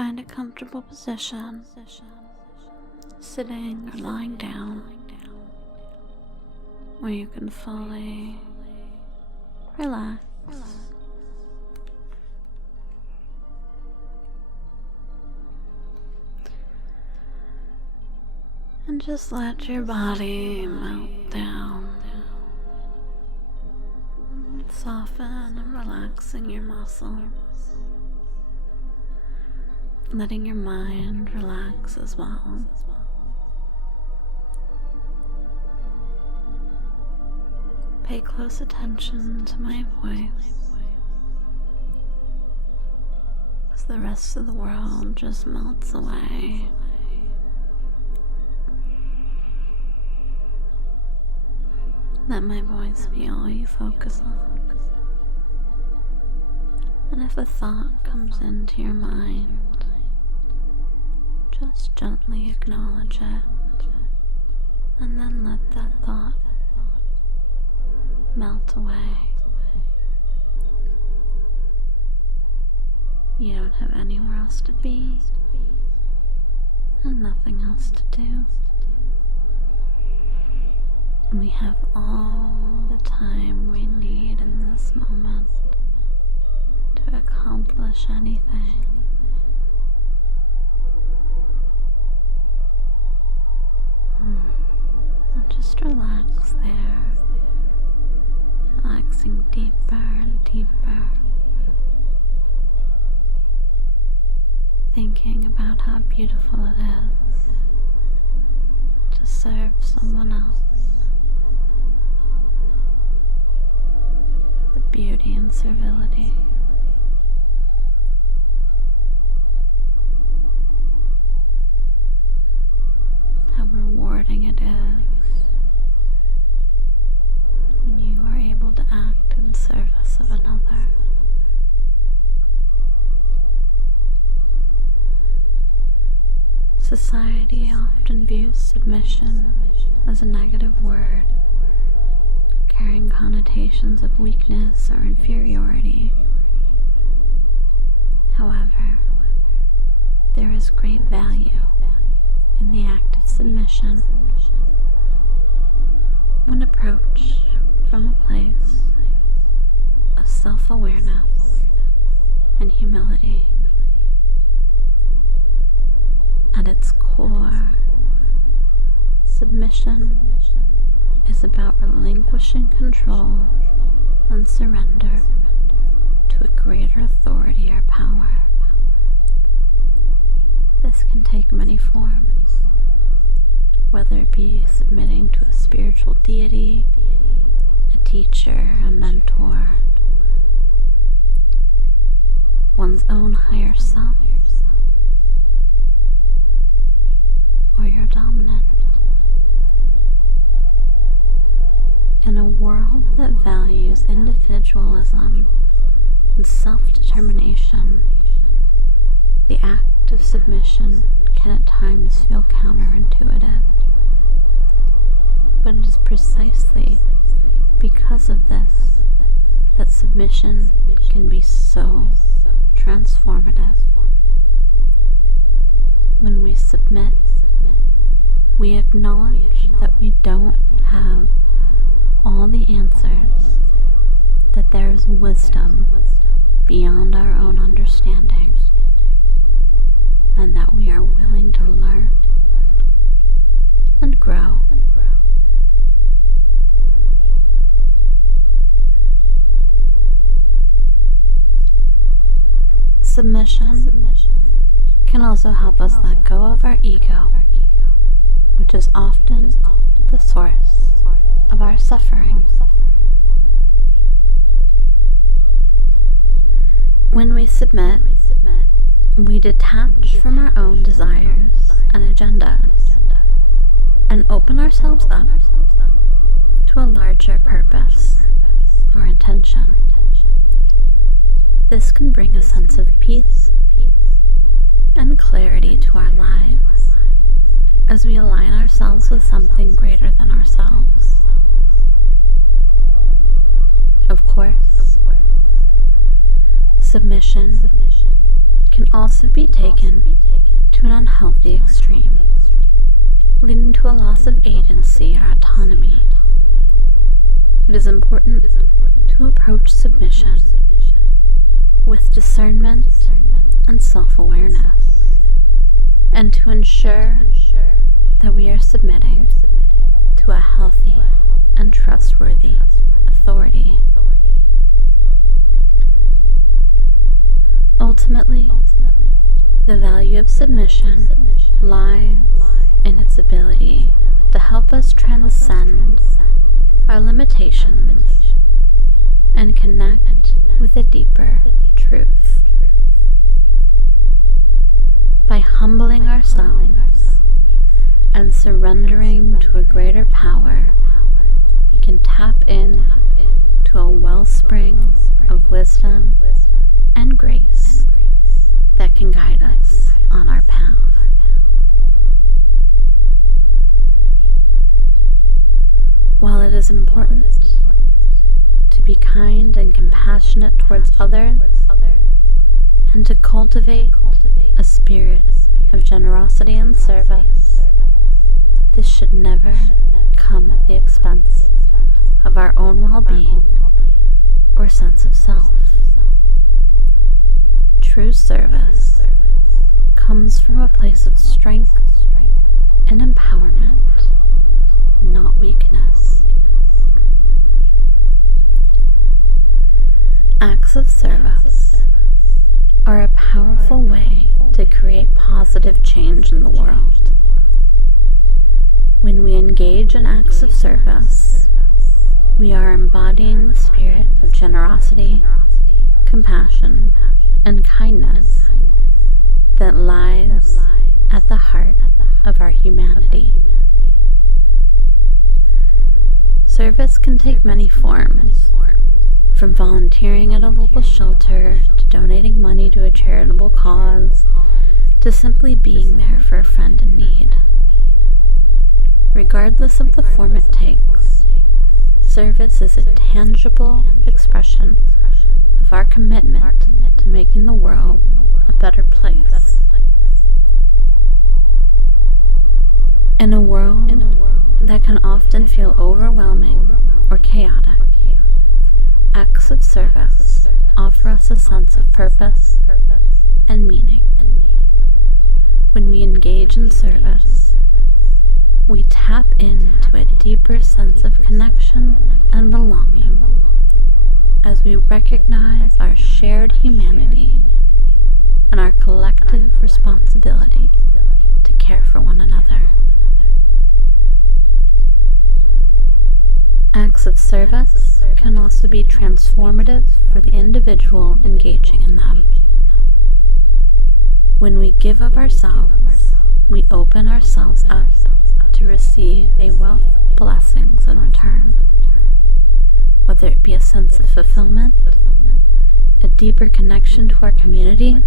Find a comfortable position, sitting or lying down, where you can fully relax. And just let your body melt down, soften and relaxing your muscles. Letting your mind relax as well. Pay close attention to my voice as the rest of the world just melts away. Let my voice be all you focus on. And if a thought comes into your mind, just gently acknowledge it, and then let that thought melt away. You don't have anywhere else to be, and nothing else to do. We have all the time we need in this moment to accomplish anything. And just relax there, relaxing deeper and deeper, thinking about how beautiful it is to serve someone else, the beauty and servility. How rewarding it is when you are able to act in service of another. Society often views submission as a negative word, carrying connotations of weakness or inferiority. However, there is great value in the act of submission when approached from a place of self-awareness and humility. At its core, submission is about relinquishing control and surrender to a greater authority or power. This can take many forms, whether it be submitting to a spiritual deity, a teacher, a mentor, one's own higher self, or your dominant. In a world that values individualism and self-determination, the act of submission can at times feel counterintuitive. But it is precisely because of this that submission can be so transformative. When we submit, we acknowledge that we don't have all the answers, that there is wisdom beyond our own understanding, and that we are willing to learn and grow. Submission can also help us let go of our ego, which is often the source of our suffering. When we submit, we detach from our own desires and agendas and open ourselves up to a larger purpose or intention. This can bring a sense of peace and clarity to our lives as we align ourselves with something greater than ourselves. Of course, submission can also be taken to an unhealthy extreme, leading to a loss of agency or autonomy. It is important to approach submission with discernment and self-awareness, and to ensure that we are submitting to a healthy and trustworthy authority. Ultimately, the value of submission lies in its ability to help us transcend our limitations and connect with a deeper truth. By humbling ourselves and surrendering to a greater power, we can tap in to a wellspring of wisdom and grace that can guide us on our path. While it is important to be kind and compassionate towards others and to cultivate a spirit of generosity and service, this should never come at the expense of our own well-being or sense of self. True service comes from a place of strength and empowerment, not weakness. Acts of service are a powerful way to create positive change in the world. When we engage in acts of service, we are embodying the spirit of generosity, compassion, and kindness that lies at the heart of our humanity. Service can take many forms, from volunteering at a local shelter, to donating money to a charitable cause, to simply being there for a friend in need. Regardless of the form it takes, service is a tangible expression of our commitment to making the world a better place. In a world that can often feel overwhelming or chaotic, acts of service offer us a sense of purpose and meaning. When we engage in service, we tap into a deeper sense of connection and belonging as we recognize our shared humanity and our collective responsibility to care for one another. Acts of service can also be transformative for the individual engaging in them. When we give of ourselves, we open ourselves up to receive a wealth of blessings in return. Whether it be a sense of fulfillment, a deeper connection to our community,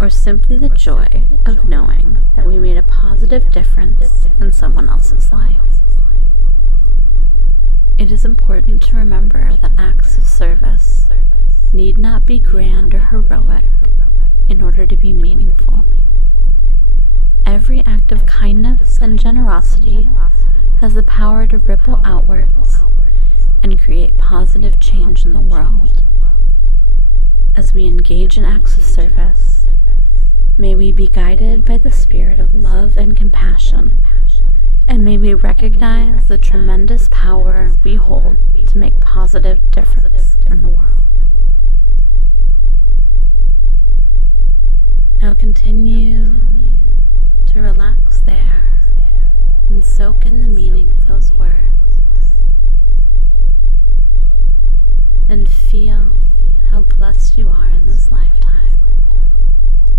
or simply the joy of knowing that we made a positive difference in someone else's life. It is important to remember that acts of service need not be grand or heroic in order to be meaningful. Every act of kindness and generosity has the power to ripple outwards and create positive change in the world. As we engage in acts of service, may we be guided by the spirit of love and compassion, and may we recognize the tremendous power we hold to make positive difference in the world. Now continue to relax there and soak in the meaning of those words, and feel how blessed you are in this lifetime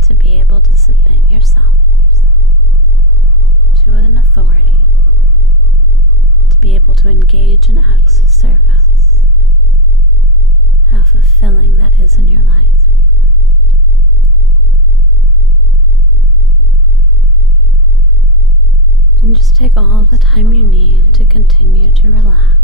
to be able to submit yourself to an authority, to be able to engage in acts of service. How fulfilling that is in your life. And just take all the time you need to continue to relax.